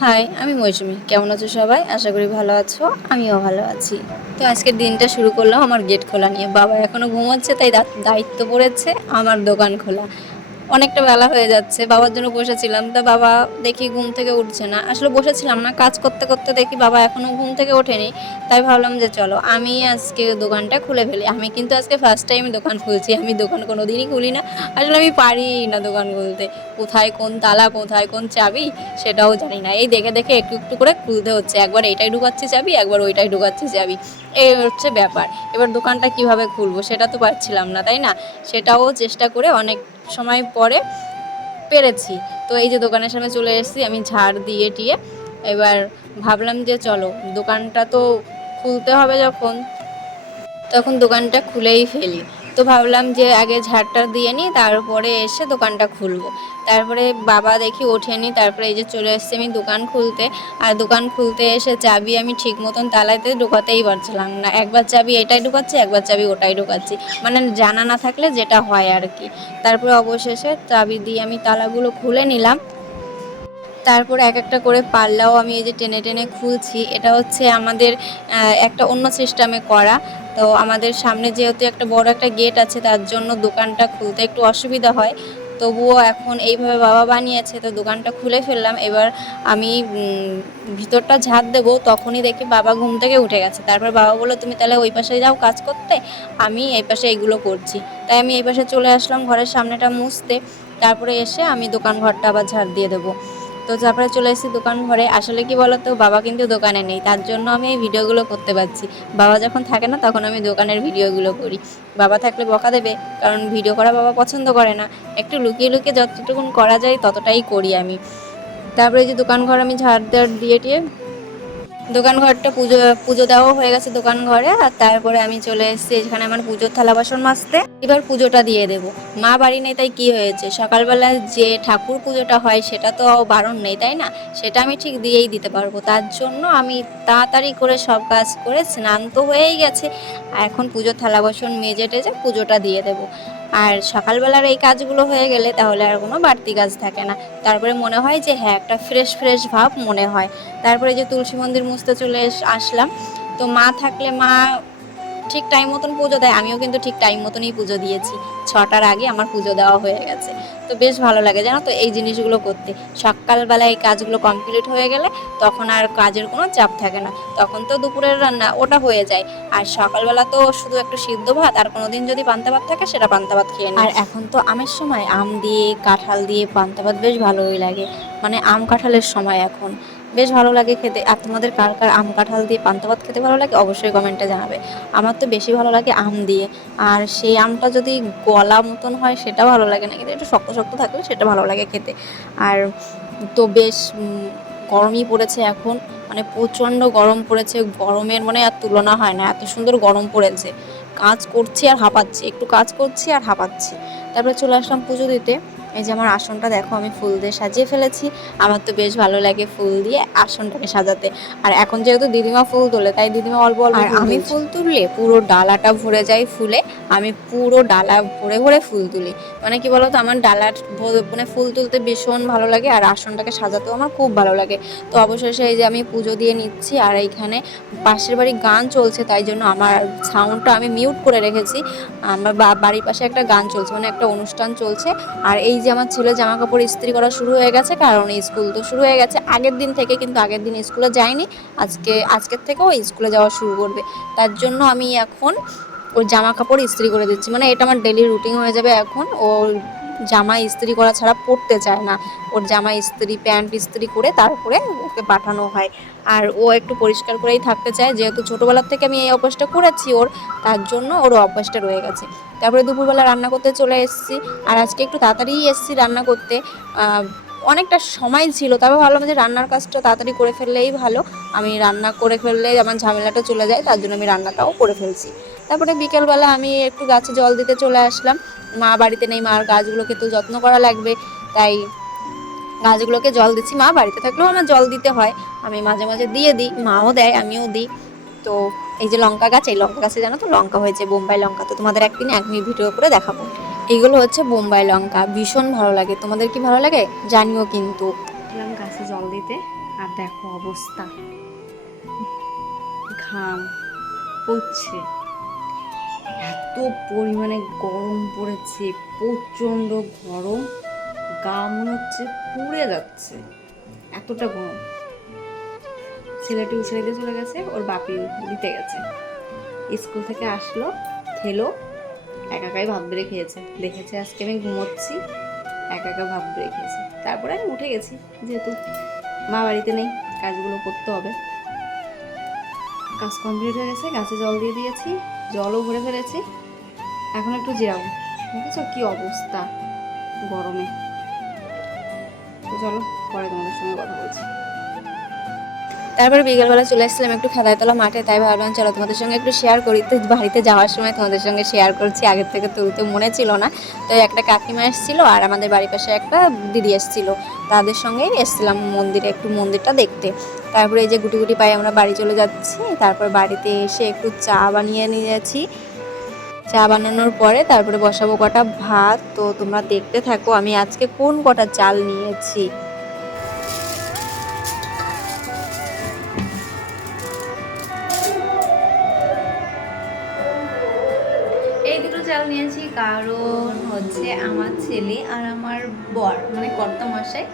High, আমি মৌসুমি। কেমন আছো সবাই? আশা করি ভালো আছো। আমিও ভালো আছি। তো আজকের দিনটা শুরু করলাম আমার গেট খোলা নিয়ে। বাবা এখনো ঘুমোচ্ছে, তাই দায়িত্ব পড়েছে আমার দোকান খোলা। অনেকটা বেলা হয়ে যাচ্ছে, বাবার জন্য বসেছিলাম। তা বাবা দেখি ঘুম থেকে উঠছে না। আসলে বসেছিলাম না, কাজ করতে করতে দেখি বাবা এখনো ঘুম থেকে ওঠেনি। তাই ভাবলাম যে চলো আমি আজকে দোকানটা খুলে ফেলি। আমি কিন্তু আজকে ফার্স্ট টাইম দোকান খুলছি। আমি দোকান কোনোদিনই খুলি না। আসলে আমি পারিই না দোকান খুলতে। কোথায় কোন তালা, কোথায় কোন চাবি সেটাও জানি না। এই দেখে দেখে একটু একটু করে খুলতে হচ্ছে। একবার এইটাই ঢুকাচ্ছি চাবি, একবার ওইটাই ঢুকাচ্ছি চাবি। এই হচ্ছে ব্যাপার। এবার দোকানটা কিভাবে খুলবো সেটা তো পারছিলাম না, তাই না? সেটাও চেষ্টা করে অনেক সময় পরে পেরেছি। তো এই যে দোকানের সামনে চলে এসেছি, আমি ঝাড় দিয়ে টিয়ে এবার ভাবলাম যে চলো দোকানটা তো খুলতে হবে যখন, তখন দোকানটা খুলেই ফেলি। তো ভাবলাম যে আগে ঝাড়টা দিয়ে নিই, তারপরে এসে দোকানটা খুলবো। তারপরে বাবা দেখি ওঠেনি, তারপরে এই যে চলে এসেছি আমি দোকান খুলতে। আর দোকান খুলতে এসে চাবি আমি ঠিক মতন তালাতে ঢোকাতেই পারছিলাম না। একবার চাবি এটাই ঢোকাচ্ছি, একবার চাবি ওটাই ঢোকাচ্ছি, মানে জানা না থাকলে যেটা হয় আর কি। তারপরে অবশেষে চাবি দিয়ে আমি তালাগুলো খুলে নিলাম। তারপরে এক একটা করে পাল্লাও আমি এই যে টেনে টেনে খুলছি। এটা হচ্ছে আমাদের একটা অন্য সিস্টেমে করা। তো আমাদের সামনে যেহেতু একটা বড় একটা গেট আছে, তার জন্য দোকানটা খুলতে একটু অসুবিধা হয়। তবুও এখন এইভাবে বাবা বানিয়েছে, তো দোকানটা খুলে ফেললাম। এবার আমি ভিতরটা ঝাঁট দেবো, তখনই দেখি বাবা ঘুম থেকে উঠে গেছে। তারপর বাবা বললো তুমি তাহলে ওই পাশে যাও কাজ করতে, আমি এই পাশে এইগুলো করছি। তাই আমি এই পাশে চলে আসলাম ঘরের সামনেটা মুছতে। তারপরে এসে আমি দোকান ঘরটা আবার ঝাড় দিয়ে দেবো। তো তারপরে চলে এসেছি দোকান ঘরে। আসলে কি বলতো, বাবা কিন্তু দোকানে নেই, তার জন্য আমি এই ভিডিওগুলো করতে পারছি। বাবা যখন থাকে না তখন আমি দোকানের ভিডিওগুলো করি। বাবা থাকলে বকা দেবে, কারণ ভিডিও করা বাবা পছন্দ করে না। একটু লুকিয়ে লুকিয়ে যতটুকুন করা যায় ততটাই করি আমি। তারপরে এই যে দোকান ঘর আমি ঝাড় দিয়ে টিয়ে দোকান ঘরটা পুজো পুজো দেওয়া হয়ে গেছে দোকান ঘরে। আর তারপরে আমি চলে এসেছি এখানে আমার পুজোর থালা বাসন মাজতে। এবার পুজোটা দিয়ে দেবো। মা বাড়ি নেই, তাই কি হয়েছে, সকালবেলা যে ঠাকুর পুজোটা হয় সেটা তো বারণ নেই, তাই না? সেটা আমি ঠিক দিয়েই দিতে পারবো। তার জন্য আমি তাড়াতাড়ি করে সব কাজ করে স্নান তো হয়েই গেছে, এখন পুজোর থালা বাসন মেজে টেজে পুজোটা দিয়ে দেবো। আর সকালবেলার এই কাজগুলো হয়ে গেলে তাহলে আর কোনো বাড়তি কাজ থাকে না। তারপরে মনে হয় যে হ্যাঁ, একটা ফ্রেশ ফ্রেশ ভাব মনে হয়। তারপরে যে তুলসী মন্দির মুছতে চলে আসলাম। তো মা থাকলে মা ঠিক টাইম মতন পুজো দেয়, আমিও কিন্তু ঠিক টাইম মতনই পুজো দিয়েছি। 6টার আগে আমার পুজো দেওয়া হয়ে গেছে। তো বেশ ভালো লাগে জানো তো এই জিনিসগুলো করতে। সকালবেলা এই কাজগুলো কমপ্লিট হয়ে গেলে তখন আর কাজের কোনো চাপ থাকে না। তখন তো দুপুরের রান্না ওটা হয়ে যায়। আর সকালবেলা তো শুধু একটু সিদ্ধ ভাত, আর কোনো দিন যদি পান্তা ভাত থাকে সেটা পান্তা ভাত খেয়ে নিই। আর এখন তো আমের সময়, আম দিয়ে কাঁঠাল দিয়ে পান্তা ভাত বেশ ভালোই লাগে। মানে আম কাঁঠালের সময় এখন, বেশ ভালো লাগে খেতে। আর তোমাদের কার কার আম কাঁঠাল দিয়ে পান্তা ভাত খেতে ভালো লাগে অবশ্যই কমেন্টে জানাবে। আমার তো বেশি ভালো লাগে আম দিয়ে। আর সেই আমটা যদি গলা মতন হয় সেটা ভালো লাগে না, কিন্তু একটু শক্ত শক্ত থাকলে সেটা ভালো লাগে খেতে। আর তো বেশ গরমই পড়েছে এখন, মানে প্রচণ্ড গরম পড়েছে। গরমের মানে আর তুলনা হয় না, এত সুন্দর গরম পড়েছে। কাজ করছি আর হাঁপাচ্ছি, একটু কাজ করছি আর হাঁপাচ্ছি। তারপরে চলে আসলাম পুজো দিতে। এই যে আমার আসনটা দেখো আমি ফুল দিয়ে সাজিয়ে ফেলেছি। আমার তো বেশ ভালো লাগে ফুল দিয়ে আসনটাকে সাজাতে। আর এখন যেহেতু দিদিমা ফুল তোলে, তাই দিদিমা অল্প অল্প আর আমি ফুল তুললে পুরো ডালাটা ভরে যায় ফুলে। আমি পুরো ডালা ভরে ভরে ফুল তুলি। মানে কি বলতো, আমার ডালার মানে ফুল তুলতে ভীষণ ভালো লাগে, আর আসনটাকে সাজাতেও আমার খুব ভালো লাগে। তো অবশেষে এই যে আমি পুজো দিয়ে নিচ্ছি, আর এইখানে পাশের বাড়ি গান চলছে, তাই জন্য আমার সাউন্ডটা আমি মিউট করে রেখেছি। আমার বাড়ির পাশে একটা গান চলছে, মানে একটা অনুষ্ঠান চলছে। আর এই যে আমার ছেলে জামা কাপড় ইস্ত্রি করা শুরু হয়ে গেছে, কারণ স্কুল তো শুরু হয়ে গেছে আগের দিন থেকে, কিন্তু আগের দিন স্কুলে যায়নি। আজকের থেকেও স্কুলে যাওয়া শুরু করবে। তার জন্য আমি এখন ওর জামা কাপড় ইস্ত্রি করে দিচ্ছি, মানে এটা আমার ডেলি রুটিন হয়ে যাবে এখন। ওর জামা ইস্ত্রি করা ছাড়া পড়তে চায় না। ওর জামা ইস্ত্রি, প্যান্ট ইস্ত্রি করে তারপরে ওকে পাঠানো হয়। আর ও একটু পরিষ্কার করেই থাকতে চায়, যেহেতু ছোটোবেলার থেকে আমি এই অভ্যাসটা করেছি ওর, তার জন্য ওর অভ্যাসটা রয়ে গেছে। তারপরে দুপুরবেলা রান্না করতে চলে এসেছি। আর আজকে একটু তাড়াতাড়িই এসেছি রান্না করতে। অনেকটা সময় ছিল, তবে ভাবলাম যে রান্নার কাজটা তাড়াতাড়ি করে ফেললেই ভালো। আমি রান্না করে ফেললে আমার ঝামেলাটা চলে যায়, তার জন্য আমি রান্নাটাও করে ফেলছি। তারপরে বিকেলবেলা আমি একটু গাছে জল দিতে চলে আসলাম। মা বাড়িতে নেই, মার গাছগুলোকে তো যত্ন করা লাগবে, তাই গাছগুলোকে জল দিচ্ছি। মা বাড়িতে থাকলেও আমার জল দিতে হয়, আমি মাঝে মাঝে দিয়ে দিই, মাও দেয় আমিও দিই। তো এই যে লঙ্কা গাছ, এই লঙ্কা গাছে জানো তো লঙ্কা হয়েছে, বোম্বাই লঙ্কা। তো তোমাদের একদিন আমি ভিডিও করে দেখাবো। এইগুলো হচ্ছে বোম্বাই লঙ্কা, ভীষণ ভালো লাগে। তোমাদের কি ভালো লাগে জানিও কিন্তু। গেলাম গাছে জল দিতে। আর দেখো অবস্থা, ঘাম পড়ছে, এত পরিমাণে গরম পড়েছে, প্রচণ্ড গরম, গা মনে হচ্ছে পুড়ে যাচ্ছে, এতটা গরম। ছেলে টিউশনে দিয়ে চলে গেছে, ওর বাপি দিতে গেছে, স্কুল থেকে আসলো, খেলো, একাই ভাত বেড়ে খেয়েছে, দেখেছে আজকে আমি ঘুমোচ্ছি, একা ভাত বেড়ে খেয়েছে। তারপরে আমি উঠে গেছি, যেহেতু মা বাড়িতে নেই, কাজগুলো করতে হবে। কাজ কমপ্লিট হয়ে গেছে, গাছে জল দিয়ে দিয়েছি, জলও ভরে ফেলেছি, এখন একটু জিরাবো। দেখেছো কি অবস্থা গরমে। তো চলো পরে তোমাদের সঙ্গে কথা বলছি। তারপরে বিকেলবেলা চলে এসেছিলাম একটু খেলাধুলা মাঠে, তাই ভাবলাম চলো তোমাদের সঙ্গে একটু শেয়ার করি। তো বাড়িতে যাওয়ার সময় তোমাদের সঙ্গে শেয়ার করছি, আগের থেকে তো মনে ছিল না। তো একটা কাকিমা এসেছিলো আর আমাদের বাড়ির পাশে একটা দিদি এসেছিলো, তাদের সঙ্গেই এসেছিলাম মন্দিরে, একটু মন্দিরটা দেখতে। তারপরে এই যে গুটি গুটি পায়ে আমরা বাড়ি চলে যাচ্ছি। তারপর বাড়িতে এসে একটু চা বানিয়ে নিয়েছি, চা বানানোর পরে তারপরে বসাবো কটা ভাত। তো তোমরা দেখতে থাকো আমি আজকে কোন কটা চাল নিয়েছি। এই দুটো চাল নিয়েছি কারণ হচ্ছে আমার ছেলে আর আমার বর মানে কর্তা মশাই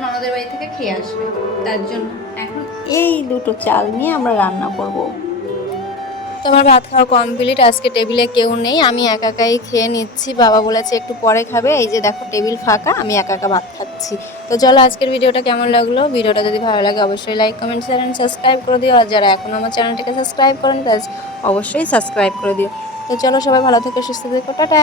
ননদের বাড়ি থেকে খেয়ে আসবে, তার জন্য এখন এই দুটো চাল নিয়ে আমরা রান্না করব। তোমার ভাত খাওয়া কমপ্লিট, আজকে টেবিলে কেউ নেই, আমি একাই খেয়ে নিচ্ছি। বাবা বলেছে একটু পরে খাবে, এই যে দেখো টেবিল ফাঁকা, আমি একা ভাত খাচ্ছি। তো চলো আজকের ভিডিওটা কেমন লাগলো, ভিডিওটা যদি ভালো লাগে অবশ্যই like comment share and subscribe করে দিও, আর যারা এখন আমার চ্যানেলটিকে সাবস্ক্রাইব করেন অবশ্যই সাবস্ক্রাইব করে দিও। তো চলো সবাই ভালো থেকো, সুস্থ থেকো, টাটা।